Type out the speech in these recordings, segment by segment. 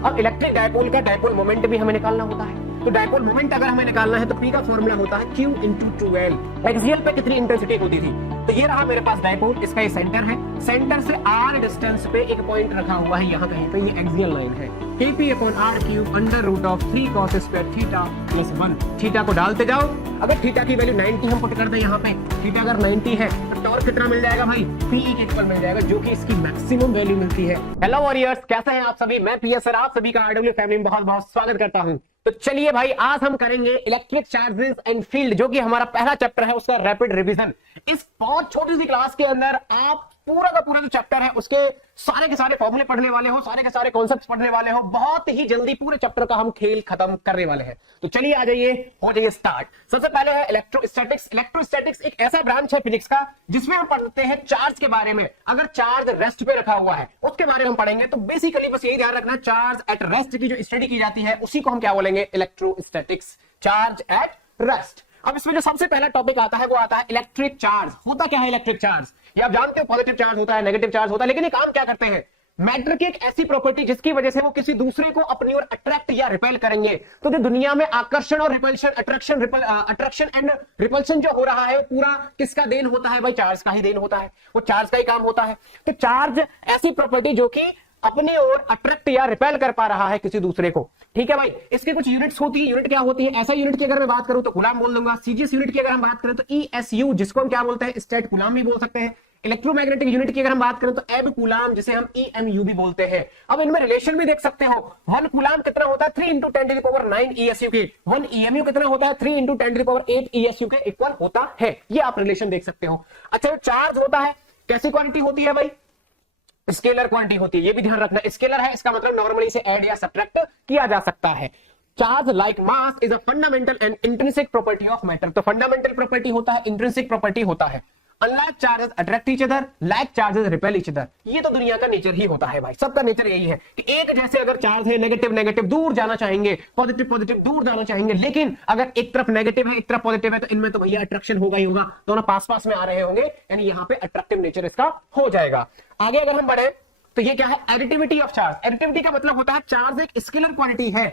अब electric dipole का dipole moment भी हमें निकालना होता है, तो डायपोल मोमेंट अगर हमें निकालना है तो P का फॉर्मूला होता है Q into 2L। एक्सियल पे कितनी इंटेंसिटी होती थी, तो ये रहा मेरे पास डायपोल, इसका ये सेंटर है, सेंटर से r डिस्टेंस पे एक पॉइंट रखा हुआ है यहाँ कहीं पे, ये एक्सियल लाइन है। Kp/r³ under root of 3 cos square theta plus 1। Theta को डालते जाओ, अगर थीटा की वैल्यू 90 हम पुट कर दें यहाँ पे, थीटा अगर 90 है तो टॉर्क कितना मिल जाएगा भाई, Pe के इक्वल मिल जाएगा, जो कि इसकी मैक्सिमम वैल्यू मिलती है। हेलो वॉरियर्स, कैसे हैं आप सभी? मैं पीएस सर आप सभी का आरडब्ल्यू फैमिली में बहुत बहुत स्वागत करता हूं। तो चलिए भाई, आज हम करेंगे इलेक्ट्रिक चार्जेस एंड फील्ड, जो कि हमारा पहला चैप्टर है, उसका रैपिड रिवीजन। इस बहुत छोटी सी क्लास के अंदर आप पूरा का पूरा जो चैप्टर है उसके सारे के सारे फॉर्मूले पढ़ने वाले हो, सारे के सारे कॉन्सेप्ट्स पढ़ने वाले हो। बहुत ही जल्दी पूरे चैप्टर का हम खेल खत्म करने वाले हैं। तो चलिए आ जाइए, हो जाइए स्टार्ट। सबसे पहले है इलेक्ट्रोस्टैटिक्स। इलेक्ट्रोस्टैटिक्स एक ऐसा ब्रांच है फिजिक्स का जिसमें हम पढ़ते हैं चार्ज के बारे में। अगर चार्ज रेस्ट पे रखा हुआ है उसके बारे में हम पढ़ेंगे। तो बेसिकली बस यही ध्यान रखना, चार्ज एट रेस्ट की जो स्टडी की जाती है उसी को हम क्या बोलेंगे, इलेक्ट्रोस्टैटिक्स, चार्ज एट रेस्ट। अब इसमें जो सबसे पहला टॉपिक आता है वो आता है इलेक्ट्रिक चार्ज। होता क्या है इलेक्ट्रिक चार्ज? ये आप जानते हो, पॉजिटिव चार्ज होता है, नेगेटिव चार्ज होता है, लेकिन ये काम क्या करते हैं? मैटर की एक ऐसी प्रॉपर्टी जिसकी वजह से वो किसी दूसरे को अपनी ओर अट्रैक्ट या रिपेल करेंगे। तो जो दुनिया में आकर्षण और रिपल्शन, अट्रैक्शन एंड रिपल्शन जो हो रहा है, वो पूरा किसका देन होता है भाई? चार्ज का ही देन होता है, वो चार्ज का ही काम होता है। तो चार्ज ऐसी प्रॉपर्टी जो कि अपनी ओर अट्रैक्ट या रिपेल कर पा रहा है किसी दूसरे को। ठीक है भाई, इसकी कुछ यूनिट्स होती है। यूनिट क्या होती है? ऐसा यूनिट की अगर मैं बात करूं तो कूलम बोल दूंगा। सीजीएस यूनिट की अगर हम बात करें तो ESU, जिसको हम क्या बोलते हैं, स्टेट कूलम भी बोल सकते हैं। इलेक्ट्रोमैग्नेटिक यूनिट की अगर हम बात करें तो एब कूलम, जिसे हम EMU भी बोलते हैं। अब इनमें रिलेशन भी देख सकते हो। 1 कूलम कितना होता है? 3 × 10⁹ ESU के। 1 EMU कितना होता है? 3 × 10⁸ ESU के इक्वल होता है। ये आप रिलेशन देख सकते हो। अच्छा, चार्ज होता है कैसी क्वांटिटी होती है भाई? स्केलर क्वांटिटी होती है, ये भी ध्यान रखना। स्केलर है, इसका मतलब नॉर्मली इसे ऐड या सब्ट्रैक्ट किया जा सकता है। Charge like mass is a fundamental and intrinsic property of matter. तो फंडामेंटल प्रॉपर्टी होता है, इंट्रिंसिक प्रॉपर्टी होता है। Unlike charges attract each other, like charges repel each other. ये तो दुनिया का नेचर ही होता है भाई, सबका नेचर यही है कि एक जैसे अगर चार्ज है, नेगेटिव नेगेटिव दूर जाना चाहेंगे, पॉजिटिव पॉजिटिव दूर जाना चाहेंगे। लेकिन अगर एक तरफ नेगेटिव है, एक तरफ पॉजिटिव है, तो इनमें तो भैया अट्रैक्शन होगा ही होगा, दोनों पास पास में आ रहे होंगे, यानी यहाँ पे अट्रैक्टिव नेचर इसका हो जाएगा। आगे अगर हम बढ़े तो ये क्या है? Additivity of charge. एडिटिविटी का मतलब होता है चार्ज एक स्केलर क्वांटिटी है,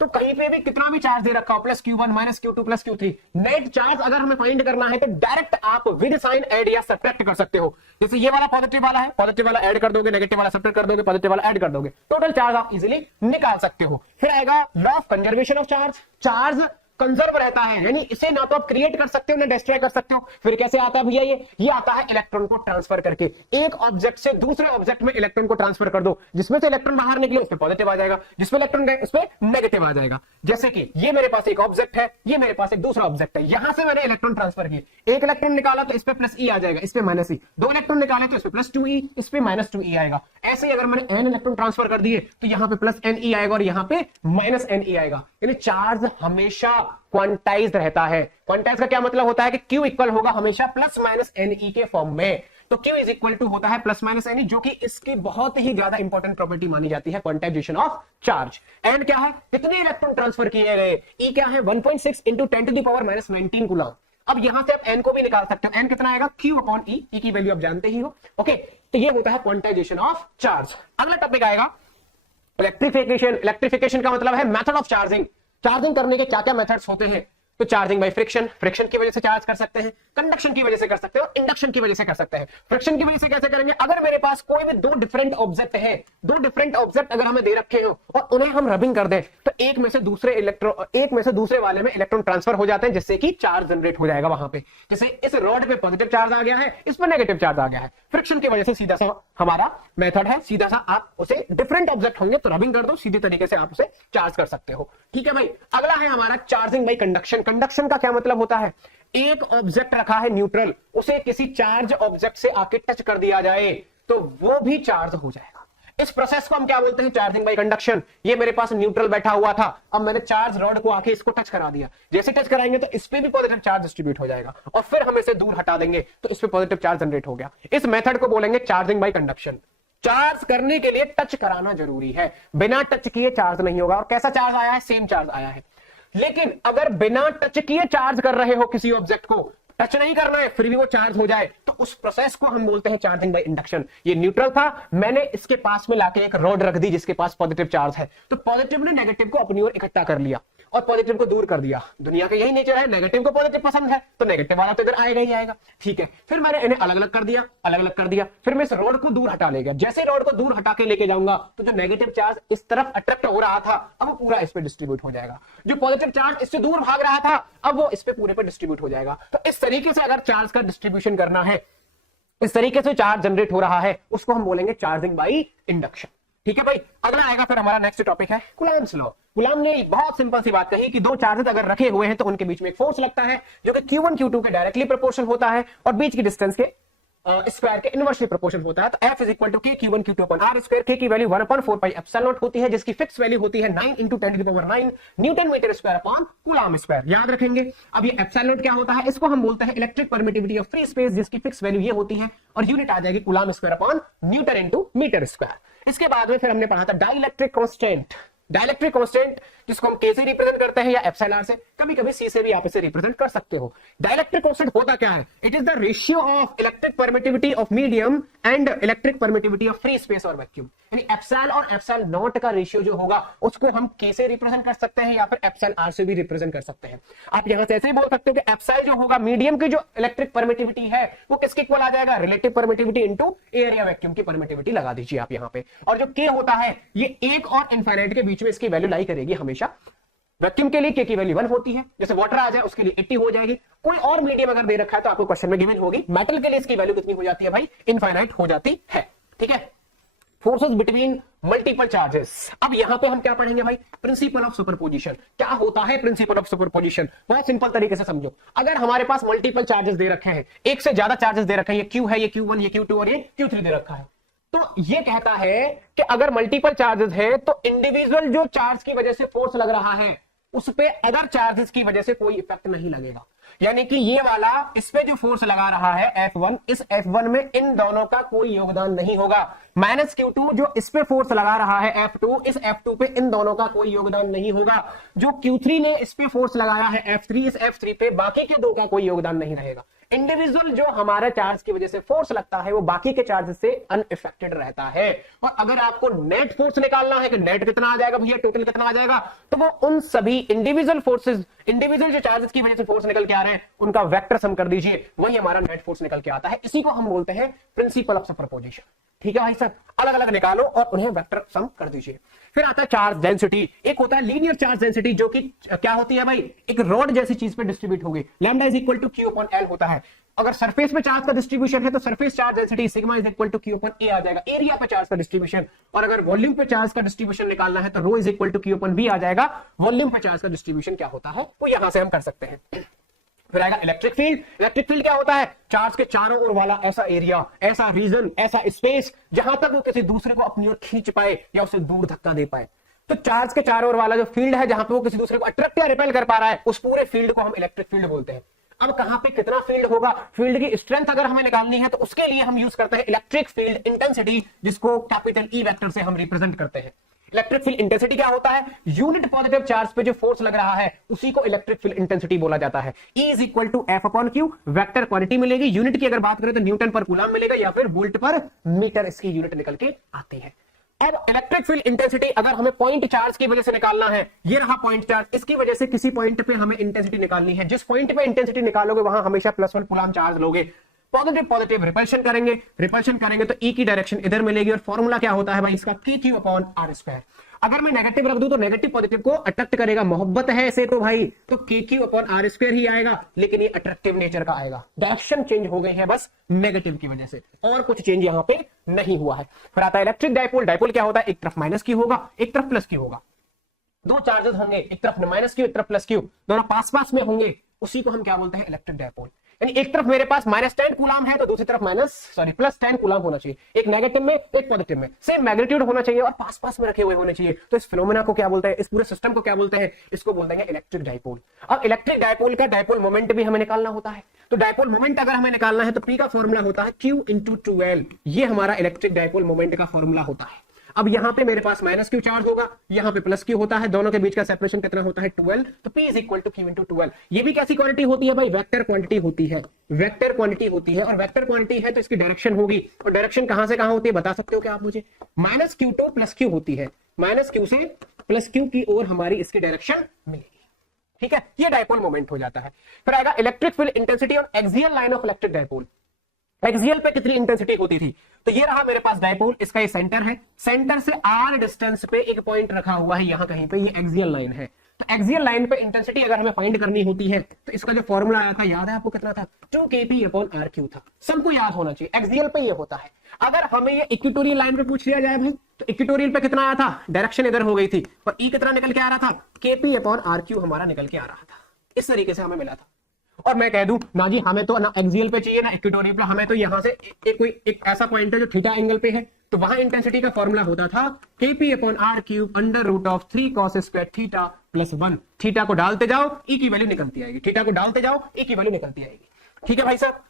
तो कहीं पे भी कितना भी चार्ज दे रखा हो, +Q1 -Q2 +Q3, net charge अगर हमें फाइंड करना है तो डायरेक्ट आप विद साइन ऐड या सब्ट्रैक्ट कर सकते हो। जैसे ये वाला पॉजिटिव वाला है, पॉजिटिव वाला ऐड कर दोगे, नेगेटिव वाला सब्ट्रैक्ट कर दोगे, पॉजिटिव वाला ऐड कर दोगे, टोटल चार्ज आप इजीली निकाल सकते हो। फिर आएगा law of conservation of charge. Charge conserve रहता है, यानी इसे ना तो आप क्रिएट कर सकते हो ना डिस्ट्रॉय कर सकते हो। फिर कैसे आता है भैया? ये आता है इलेक्ट्रॉन को ट्रांसफर करके। एक ऑब्जेक्ट से दूसरे ऑब्जेक्ट में इलेक्ट्रॉन को ट्रांसफर कर दो, जिसमें से इलेक्ट्रॉन बाहर निकले उस पे पॉजिटिव आ जाएगा, जिसमें इलेक्ट्रॉन गए उस पे नेगेटिव आ जाएगा। जैसे कि ये मेरे पास एक ऑब्जेक्ट है, ये मेरे पास एक दूसरा ऑब्जेक्ट है, यहां से मैंने इलेक्ट्रॉन ट्रांसफर किए। एक इलेक्ट्रॉन निकाला तो इस पे +E आ जाएगा, इस पे -E। 2 इलेक्ट्रॉन निकाले तो इस पे +2E, इस पे -2E आएगा। ऐसे ही अगर मैंने n इलेक्ट्रॉन ट्रांसफर कर दिए तो यहाँ पे +NE आएगा और यहाँ पे -NE आएगा। यानी चार्ज हमेशा क्वांटाइज्ड रहता है। क्वांटाइज का क्या मतलब होता है कि Q इक्वल होगा हमेशा +-NE के फॉर्म में। तो Q इज इक्वल टू होता है +-NE, जो कि इसकी बहुत ही ज्यादा इंपॉर्टेंट प्रॉपर्टी मानी जाती है, क्वांटाइजेशन ऑफ चार्ज। एंड क्या है? कितने इलेक्ट्रॉन ट्रांसफर किए गए? E क्या है? 1.6 × 10⁻⁻19 कूलम। अब यहां से आप n को भी निकाल सकते हो। n कितना आएगा? Q/E। E की वैल्यू आप जानते ही हो। ओके, तो ये होता है क्वांटाइजेशन ऑफ चार्ज। अगला टॉपिक आएगा इलेक्ट्रिफिकेशन। इलेक्ट्रिफिकेशन का मतलब है मेथड ऑफ चार्जिंग। चार्जिंग करने के क्या क्या मेथड्स होते हैं? तो चार्जिंग बाय फ्रिक्शन, फ्रिक्शन की वजह से चार्ज कर सकते हैं, कंडक्शन की वजह से कर सकते हैं और इंडक्शन की वजह से कर सकते हैं। फ्रिक्शन की वजह से कैसे करेंगे? अगर मेरे पास कोई भी 2 डिफरेंट ऑब्जेक्ट है, 2 डिफरेंट ऑब्जेक्ट अगर हमें दे रखे हो और उन्हें हम रबिंग कर दें तो एक में से दूसरे वाले में इलेक्ट्रॉन ट्रांसफर हो जाते हैं, जिससे कि चार्ज जनरेट हो जाएगा वहां पे। जैसे इस रॉड पे पॉजिटिव चार्ज आ गया है, इस पर नेगेटिव चार्ज आ गया है, फ्रिक्शन की वजह से सीधा सा हमारा मेथड है, सीधा सा आप उसे डिफरेंट ऑब्जेक्ट होंगे तो रबिंग कर दो, सीधे तरीके से आप उसे चार्ज कर सकते हो। ठीक है भाई। अगला है हमारा चार्जिंग बाय कंडक्शन। कंडक्शन का क्या मतलब होता है? एक ऑब्जेक्ट रखा है न्यूट्रल, उसे किसी चार्ज ऑब्जेक्ट से आके टच कर दिया जाए तो वो भी चार्ज हो जाएगा। इस प्रोसेस को हम क्या बोलते हैं? Charging by conduction. ये मेरे पास न्यूट्रल बैठा हुआ था, अब मैंने चार्ज रॉड को आके इसको टच करा दिया। जैसे टच कराएंगे तो इस पे भी पॉजिटिव चार्ज डिस्ट्रीब्यूट हो जाएगा और फिर हम इसे दूर हटा देंगे तो इस पे पॉजिटिव चार्ज जनरेट हो गया। इस मेथड को बोलेंगे चार्जिंग बाय कंडक्शन। चार्ज करने के लिए टच कराना जरूरी है, बिना टच किए चार्ज नहीं होगा। और कैसा चार्ज आया है? सेम चार्ज आया है। लेकिन अगर बिना टच किए चार्ज कर रहे हो किसी ऑब्जेक्ट को, टच नहीं करना है फिर भी वो चार्ज हो जाए, तो उस प्रोसेस को हम बोलते हैं चार्जिंग बाय इंडक्शन। ये न्यूट्रल था, मैंने इसके पास में लाके एक रॉड रख दी जिसके पास पॉजिटिव चार्ज है, तो पॉजिटिव ने नेगेटिव को अपनी ओर इकट्ठा कर लिया और पॉजिटिव को दूर कर दिया। दुनिया का यही नेचर है, नेगेटिव को पॉजिटिव पसंद है तो नेगेटिव वाला तो इधर आएगा ही आएगा। ठीक है, फिर मैंने इन्हें अलग अलग कर दिया, अलग अलग कर दिया, फिर मैं इस रॉड को दूर हटा ले गया। जैसे रॉड को दूर हटा के लेके जाऊंगा तो जो नेगेटिव चार्ज इस तरफ अट्रैक्ट हो रहा था अब वो पूरा इस पे डिस्ट्रीब्यूट हो जाएगा, जो पॉजिटिव चार्ज इससे दूर भाग रहा था अब वो इस पे पूरे पे डिस्ट्रीब्यूट हो जाएगा। तो इस तरीके से अगर चार्ज का डिस्ट्रीब्यूशन करना है, इस तरीके से चार्ज जनरेट हो रहा है, उसको हम बोलेंगे चार्जिंग बाय इंडक्शन। ठीक है भाई, अगला आएगा फिर हमारा नेक्स्ट टॉपिक है कूलम्ब्स लॉ। कूलम्ब ने बहुत सिंपल सी बात कही कि दो चार्जेस अगर रखे हुए हैं तो उनके बीच में एक फोर्स लगता है जो कि Q1 Q2 के डायरेक्टली प्रोपोर्शनल होता है और बीच की डिस्टेंस के स्क्वायर के इनवर्सली प्रोपोर्शनल होता है। तो F is equal to K Q1 Q2 upon R square. K की वैल्यू 1/4 पाई एप्सिलॉन नॉट होती है जिसकी फिक्स वैल्यू होती है 9 × 10⁹ newton metre square upon coulomb square. याद रखेंगे। अब ये एप्सिलॉन नॉट क्या होता है, इसको हम बोलते हैं electric permittivity of free space जिसकी फिक्स वैल्यू ये होती है और यूनिट आ जाएगी coulomb square upon newton × metre square. इसके बाद में फिर हमने पढ़ा था डाइलेक्ट्रिक कांस्टेंट। डाइलेक्ट्रिक कांस्टेंट जिसको हम K से रिप्रेजेंट करते हैं या एप्सिलॉन से, कभी कभी C से भी आप इसे रिप्रेजेंट कर सकते हो। डाइलेक्ट्रिक कांस्टेंट होता क्या है, it is the ratio of electric permittivity of medium and electric permittivity of free space और वैक्यूम। यानी एप्सिलॉन और एप्सिलॉन नॉट का रेशियो जो होगा उसको हम K से रिप्रेजेंट कर सकते हैं या फिर एप्सिलॉन R से भी रिप्रेजेंट कर सकते हैं। आप यहां से ऐसे ही बोल सकते हो कि एप्सिलॉन जो होगा मीडियम की जो इलेक्ट्रिक परमिटिविटी है वो किसके इक्वल आ जाएगा, relative permittivity into area vacuum की परमिटिविटी लगा दीजिए आप यहां पे। और जो K होता है ये 1 और इनफाइनाइट के बीच में इसकी वैल्यू लाई करेगी हमेशा। वैक्यूम के लिए K की वैल्यू 1 होती है, जैसे वाटर आ जाए उसके लिए 80 हो जाएगी। कोई और मीडियम अगर दे रखा है तो आपको क्वेश्चन में गिवन होगी। मेटल के लिए इसकी वैल्यू कितनी हो जाती है भाई, इनफाइनाइट हो जाती है। ठीक है, फोर्सेस बिटवीन मल्टीपल चार्जेस। अब यहां पे हम क्या पढ़ेंगे भाई, प्रिंसिपल ऑफ सुपरपोजिशन। क्या होता है प्रिंसिपल ऑफ सुपरपोजिशन, बहुत सिंपल तरीके से समझो। अगर हमारे पास मल्टीपल चार्जेस दे रखे हैं, एक से ज्यादा चार्जेस दे रखे हैं, ये Q है, ये Q1, ये Q2 और ये Q3 दे रखा है, तो ये कहता है कि अगर मल्टीपल चार्जेस है तो इंडिविजुअल जो चार्ज की वजह से फोर्स लग रहा है उस पे अदर चार्जेस की वजह से कोई इफेक्ट नहीं लगेगा। यानी कि ये वाला इस पे जो फोर्स लगा रहा है F1, इस F1 में इन दोनों का कोई योगदान नहीं होगा। माइनस Q2 जो इस पे फोर्स लगा रहा है F2, इस F2 पे इन दोनों का कोई योगदान नहीं होगा। जो Q3 ने इस पे फोर्स लगाया है F3, इस F3 पे बाकी के दो का कोई योगदान नहीं रहेगा। इंडिविजुअल जो हमारे चार्ज की वजह से फोर्स लगता है वो बाकी के चार्ज से अनइफेक्टेड रहता है। और अगर आपको नेट फोर्स निकालना है कि नेट कितना आ जाएगा भैया, टोटल कितना आ जाएगा, तो वो उन सभी इंडिविजुअल फोर्सेस, इंडिविजुअल जो चार्जेस की वजह से फोर्स निकल के आ रहे हैं उनका वेक्टर सम कर दीजिए, वही हमारा नेट फोर्स निकल के आता है। इसी को हम बोलते हैं प्रिंसिपल ऑफ सुपरपोजिशन। ठीक है भाई साहब, अलग अलग निकालो और उन्हें वेक्टर सम कर दीजिए। फिर आता है चार्ज डेंसिटी। एक होता है लीनियर चार्ज डेंसिटी जो कि क्या होती है भाई, एक रॉड जैसी चीज पे डिस्ट्रीब्यूट होगी। Lambda is equal to Q upon L होता है। अगर सरफेस में चार्ज का डिस्ट्रीब्यूशन है तो surface charge density sigma is equal to Q upon A आ जाएगा, एरिया पे चार्ज का डिस्ट्रीब्यूशन। और अगर वॉल्यूम पे चार्ज का डिस्ट्रीब्यूशन निकालना है तो rho is equal to Q upon V आ जाएगा। वॉल्यूम पे चार्ज का डिस्ट्रीब्यूशन क्या होता है वो यहां से हम कर सकते हैं। फिर आएगा इलेक्ट्रिक फील्ड। इलेक्ट्रिक फील्ड क्या होता है, चार्ज के चारों ओर वाला ऐसा एरिया, ऐसा रीजन, ऐसा स्पेस जहां तक वो किसी दूसरे को अपनी ओर खींच पाए या उसे दूर धक्का दे पाए। तो चार्ज के चारों ओर वाला जो फील्ड है जहां पे वो किसी दूसरे को अट्रैक्ट या रिपेल कर पा रहा है उस पूरे फील्ड को हम इलेक्ट्रिक फील्ड बोलते हैं। अब कहां पे कितना फील्ड होगा, फील्ड की स्ट्रेंथ अगर हमें निकालनी है तो उसके लिए हम यूज करते हैं इलेक्ट्रिक फील्ड इंटेंसिटी, जिसको कैपिटल E वेक्टर से हम रिप्रेजेंट करते हैं। इलेक्ट्रिक फील्ड इंटेंसिटी क्या होता है, यूनिट पॉजिटिव चार्ज पे जो फोर्स लग रहा है उसी को इलेक्ट्रिक फील्ड इंटेंसिटी बोला जाता है। E is equal to F upon Q, vector quantity मिलेगी। यूनिट की अगर बात करें तो न्यूटन पर कूलम्ब मिलेगा या फिर वोल्ट पर मीटर इसकी यूनिट निकल के आती है। अब इलेक्ट्रिक फील्ड इंटेंसिटी अगर हमें पॉइंट चार्ज की वजह से निकालना है, ये रहा पॉइंट चार्ज, इसकी वजह से किसी पॉइंट पे हमें इंटेंसिटी निकालनी है। जिस पॉइंट पे इंटेंसिटी निकालोगे वहां हमेशा +1 कूलम्ब चार्ज लोगे। पॉजिटिव पॉजिटिव रिपल्शन करेंगे, रिपल्शन करेंगे तो E की डायरेक्शन इधर मिलेगी और फॉर्मूला क्या होता है भाई इसका, KQ अपॉन R स्क्वायर। अगर मैं नेगेटिव रख दूं तो नेगेटिव पॉजिटिव को अट्रैक्ट करेगा, मोहब्बत है इसे तो भाई, तो KQ अपॉन R स्क्वायर ही आएगा, लेकिन ये अट्रैक्टिव नेचर का आएगा। डायरेक्शन चेंज हो गई है बस नेगेटिव की वजह से, और कुछ चेंज यहां पे नहीं हुआ है। फिर आता है इलेक्ट्रिक डायपोल। डायपोल क्या होता है, एक तरफ माइनस Q होगा, एक तरफ प्लस Q होगा। दो चार्जेस होंगे, एक तरफ माइनस Q, एक तरफ प्लस Q, दोनों पास पास में होंगे, उसी को हम क्या बोलते हैं, इलेक्ट्रिक डायपोल। यानी एक तरफ मेरे पास -10 कूलम्ब है तो दूसरी तरफ +10 कूलम्ब होना चाहिए, एक नेगेटिव में एक पॉजिटिव में, सेम मैग्नीट्यूड होना चाहिए और पास पास में रखे हुए होने चाहिए। तो इस फिनोमेना को क्या बोलते हैं, इस पूरे सिस्टम को क्या बोलते हैं, इसको बोलते हैं इलेक्ट्रिक डायपोल। अब इलेक्ट्रिक डायपोल का डायपोल मोमेंट भी हमें निकालना होता है, तो डायपोल मोमेंट अगर हमें निकालना है तो P का फॉर्मूला होता है Q × 2L। ये हमारा इलेक्ट्रिक डायपोल मोमेंट का फॉर्मूला होता है। अब यहाँ पे मेरे पास माइनस क्यू चार्ज होगा, यहाँ पे प्लस क्यू होता है, दोनों के बीच का सेपरेशन कितना होता है 12, तो P is equal to Q into 12। ये भी कैसी क्वांटिटी होती है भाई, वेक्टर क्वांटिटी होती है, वेक्टर क्वांटिटी होती है, और वेक्टर क्वांटिटी है तो इसकी डायरेक्शन होगी, और डायरेक्शन कहां से कहां होती है बता सकते हो क्या आप मुझे? Minus Q two plus Q होती है, माइनस क्यू से प्लस क्यू की ओर हमारी इसकी डायरेक्शन मिलेगी। ठीक है, ये डायपोल मोमेंट हो जाता है। फिर आएगा electric field intensity on axial line of electric dipole. Axial पे कितनी इंटेंसिटी होती थी, तो ये रहा मेरे पास डायपोल, इसका ये सेंटर है, सेंटर से r डिस्टेंस पे एक पॉइंट रखा हुआ है यहां कहीं पे, ये एक्सियल लाइन है। तो एक्सियल लाइन पे इंटेंसिटी अगर हमें फाइंड करनी होती है तो इसका जो फॉर्मूला आया था याद है आपको कितना था? 2kp/r³ था, सबको याद होना चाहिए, एक्सियल पे ये होता है। अगर हमें ये इक्वेटोरियल लाइन पे पूछ लिया जाए भाई, तो इक्वेटोरियल पे कितना आया था, डायरेक्शन इधर हो गई थी, और ई कितना निकल के आ रहा था, kp/r³ हमारा निकल के आ रहा था, इस तरीके से हमें मिला था। और मैं कह दूं ना जी हमें तो ना एक्सियल पे चाहिए ना इक्वेटोरियल पे, हमें तो यहां से एक ऐसा पॉइंट है जो थीटा एंगल पे है, तो वहां इंटेंसिटी का फॉर्मूला होता था kp/r³ √3 cos square theta plus 1। Theta को डालते जाओ ई की वैल्यू निकलती आएगी, थीटा को डालते जाओ ई की वैल्यू निकलती आएगी। ठीक है भाई साहब,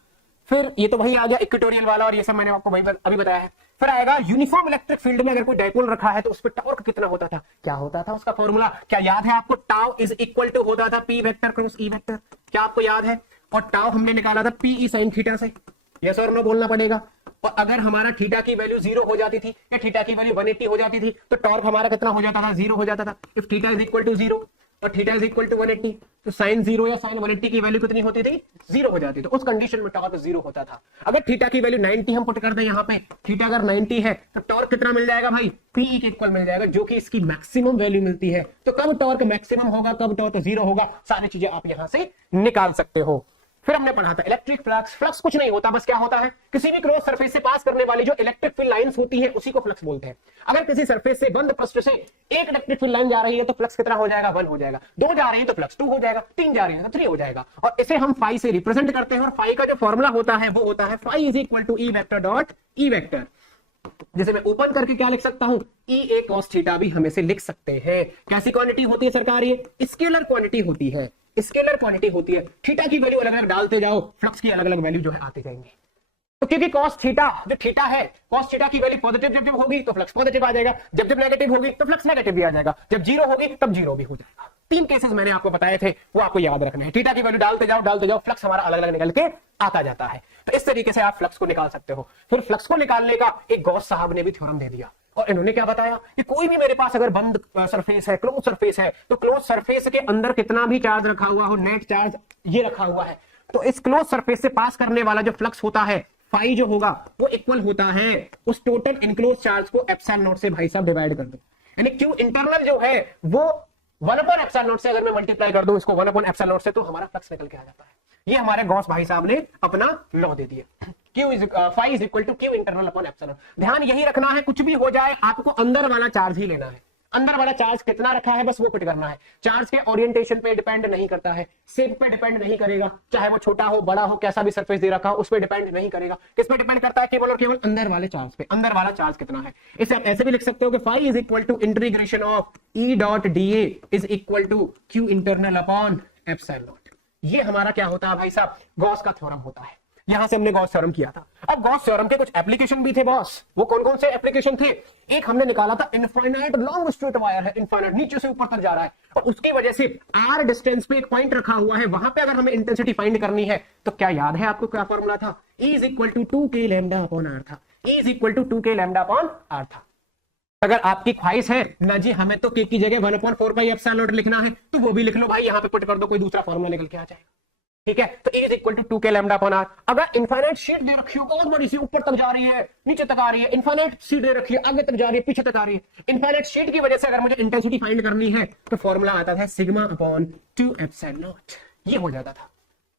फिर ये तो वही आ गया इक्वेटोरियल वाला, और ये सब मैंने आपको वही अभी बताया है। फिर आएगा यूनिफॉर्म इलेक्ट्रिक फील्ड में अगर कोई डायपोल रखा है तो उस पर टॉर्क कितना होता था, क्या होता था उसका फॉर्मूला, क्या याद है आपको? टाउ इज इक्वल टू होता था P vector cross E vector, क्या आपको याद है? और टाउ हमने निकाला था PE sin थीटा से, यस और नो बोलना पड़ेगा। और अगर हमारा थीटा की वैल्यू 0 हो जाती थी या थीटा की वैल्यू 180 हो जाती थी तो टॉर्क हमारा कितना हो जाता था, 0 हो जाता था। If theta is equal to 0 और थीटा इज इक्वल टू 180 तो साइन 0 या साइन 180 की वैल्यू कितनी होती थी, 0 हो जाती। तो उस कंडीशन में टॉर्क 0 होता था। अगर थीटा की वैल्यू 90 हम पुट कर दें यहाँ पे, थीटा अगर 90 है तो टॉर्क कितना मिल जाएगा भाई, PE के इक्वल मिल जाएगा, जो कि इसकी मैक्सिमम वैल्यू मिलती है। तो कब टॉर्क मैक्सिमम होगा, कब टॉर्क 0 होगा, सारी चीजें आप यहां से निकाल सकते हो। फिर हमने पढ़ा था इलेक्ट्रिक फ्लक्स। फ्लक्स कुछ नहीं होता, बस क्या होता है, किसी भी क्रॉस सरफेस से पास करने वाली जो इलेक्ट्रिक फील्ड लाइंस होती है उसी को फ्लक्स बोलते हैं। अगर किसी सरफेस से बंद पृष्ठ से एक इलेक्ट्रिक फील्ड लाइन जा रही है तो फ्लक्स कितना हो जाएगा, 1 हो जाएगा। 2 जा रही है तो फ्लक्स 2 हो जाएगा, 3 जा रही है तो 3 हो जाएगा। और इसे हम फाई से रिप्रेजेंट करते हैं, और फाई का जो फॉर्मूला होता है वो होता है phi is equal to E vector dot E vector, जिसे मैं ओपन करके क्या लिख सकता हूं, EA cos थीटा भी हम इसे लिख सकते हैं। कैसी क्वांटिटी होती है सरकार, ये स्केलर क्वांटिटी होती है, स्केलर क्वांटिटी होती है। थीटा की वैल्यू अलग अलग डालते जाओ, फ्लक्स की अलग अलग वैल्यू जो है आते जाएंगे। तो क्योंकि cos थीटा जो थीटा है, cos थीटा की वैल्यू पॉजिटिव जब जब होगी तो फ्लक्स पॉजिटिव आ जाएगा, जब जब नेगेटिव होगी तो फ्लक्स नेगेटिव भी आ जाएगा, जब 0 होगी तब 0 भी हो जाएगा। 3 केसेस मैंने आपको बताए थे, वो आपको याद रखने हैं। थीटा की वैल्यू डालते जाओ, फ्लक्स हमारा अलग अलग निकल के आता जाता है। तो इस तरीके से आप फ्लक्स को निकाल सकते हो। फिर फ्लक्स को निकालने का एक गॉस साहब ने भी थ्योरम दे दिया, और इन्होंने क्या बताया कि कोई भी मेरे पास अगर बंद सरफेस है, क्लोज सरफेस है, तो क्लोज सरफेस के अंदर कितना भी चार्ज रखा हुआ हो, नेट चार्ज ये रखा हुआ है, तो इस क्लोज सरफेस से पास करने वाला जो फ्लक्स होता है फाई जो होगा वो इक्वल होता है उस टोटल इनक्लोज चार्ज को एप्सिलॉन नॉट से भाई साहब डिवाइड कर दो। यानी क्यू इंटरनल जो है वो 1/एप्सिलॉन से अगर मैं मल्टीप्लाई कर दूं इसको 1/एप्सिलॉन से, तो हमारा फ्लक्स निकल के आ जाता है। ये हमारे गॉस भाई साहब ने अपना लॉ दे दिया, phi is equal to Q internal upon epsilon. ध्यान यही रखना है, कुछ भी हो जाए आपको अंदर वाला चार्ज ही लेना है। अंदर वाला चार्ज कितना रखा है बस वो पुट करना है। चार्ज के ओरिएंटेशन पे डिपेंड नहीं करता है, शेप पे डिपेंड नहीं करेगा, चाहे वो छोटा हो बड़ा हो, कैसा भी सरफेस दे रखा हो उस पे डिपेंड नहीं करेगा। किस पे डिपेंड करता है, केवल और केवल अंदर वाले चार्ज पे। अंदर वाला चार्ज कितना है, इसे आप ऐसे भी लिख सकते हो कि phi is equal to integration of E dot dA is equal to Q internal upon epsilon naught. ये हमारा क्या होता है भाई साहब, गॉस का थ्योरम होता है। यहां से हमने गॉस थ्योरम किया था। अब गॉस थ्योरम के कुछ एप्लीकेशन भी थे बॉस, वो कौन कौन से एप्लीकेशन थे? एक हमने निकाला था इनफाइनाइट लॉन्ग स्ट्रेट वायर है, इनफाइनाइट नीचे से ऊपर तक जा रहा है, और उसकी वजह से r डिस्टेंस पे एक पॉइंट रखा हुआ है, वहां पे अगर हमें इंटेंसिटी फाइंड करनी है तो क्या याद है आपको क्या फॉर्मूला था? E is equal to 2k lambda upon r था। E is equal to 2k lambda upon r था। अगर आपकी ख्वाहिश है ना जी हमें तो k की जगह 1/4 पाई एप्सिलॉन नॉट लिखना है तो वो भी लिख लो भाई, यहां पे पुट कर दो, कोई दूसरा फॉर्मूला निकल के आ जाएगा। ठीक है, तो E is equal to 2k lambda upon r। अगर इनफाइनाइट शीट दे रखी हो, बहुत बड़ी सी, ऊपर तक जा रही है, नीचे तक आ रही है, इनफाइनाइट शीट दे रखी है, आगे तक जा रही है, पीछे तक आ रही है, इनफाइनाइट शीट की वजह से अगर मुझे इंटेंसिटी फाइंड करनी है तो फॉर्मूला आता था सिग्मा अपॉन 2 एप्सिलॉन नॉट, ये हो जाता था।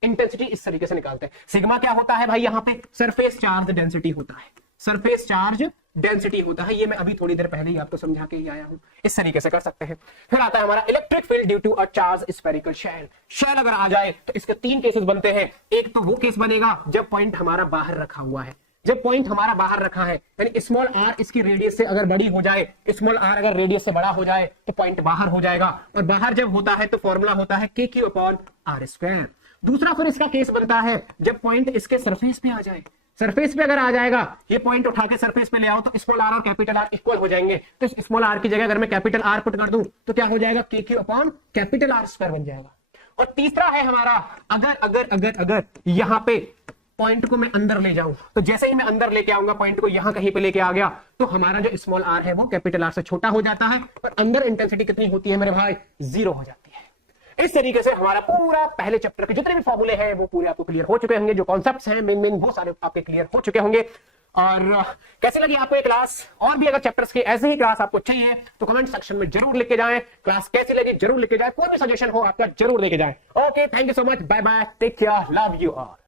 इंटेंसिटी इस तरीके से निकालते हैं। सिग्मा क्या होता है भाई, यहां पे सरफेस चार्ज डेंसिटी होता है, सरफेस चार्ज डेंसिटी होता है। ये मैं अभी थोड़ी देर पहले ही आपको समझा के ही आया हूं, इस तरीके से कर सकते हैं। फिर आता है हमारा electric field due to a charge spherical shell. Shell अगर आ जाए तो इसके 3 केसेस बनते हैं। एक तो वो केस बनेगा जब पॉइंट हमारा बाहर रखा हुआ है, जब पॉइंट हमारा बाहर रखा है, यानी स्मॉल r इसकी रेडियस से अगर बड़ी हो जाए, स्मॉल r अगर रेडियस से बड़ा हो जाए तो पॉइंट बाहर हो जाएगा, और बाहर जब होता है तो फॉर्मूला होता है kq अपॉन r स्क्वायर। दूसरा फिर इसका केस बनता है जब पॉइंट इसके सरफेस पे आ जाए, सरफेस पे अगर आ जाएगा, ये पॉइंट उठा के सरफेस पे ले आओ तो स्मॉल आर और कैपिटल आर इक्वल हो जाएंगे। तो इस स्मॉल आर की जगह अगर मैं कैपिटल आर पुट कर दूं तो क्या हो जाएगा, के Q upon capital R square बन जाएगा। और तीसरा है हमारा, अगर अगर अगर अगर यहां पे पॉइंट को मैं अंदर ले जाऊं, तो जैसे ही मैं अंदर लेके आऊंगा पॉइंट को, यहां कहीं पे लेके आ गया, तो हमारा जो स्मॉल आर है वो कैपिटल आर से छोटा हो जाता है, और अंदर इंटेंसिटी कितनी होती है मेरे भाई, 0 हो जाती है। इस तरीके से हमारा पूरा पहले चैप्टर के जितने भी फॉर्मूले हैं वो पूरे आपको क्लियर हो चुके होंगे, जो कॉन्सेप्ट्स हैं मेन मेन वो सारे आपके क्लियर हो चुके होंगे। और कैसे लगी आपको ये क्लास, और भी अगर चैप्टर्स की ऐसे ही क्लास आपको चाहिए तो कमेंट सेक्शन में जरूर लिख के जाएं, क्लास कैसी लगी जरूर लिख के जाएं, कोई भी सजेशन हो आपका जरूर लेके जाएं। Okay, thank you so much, bye bye, take care, love you all.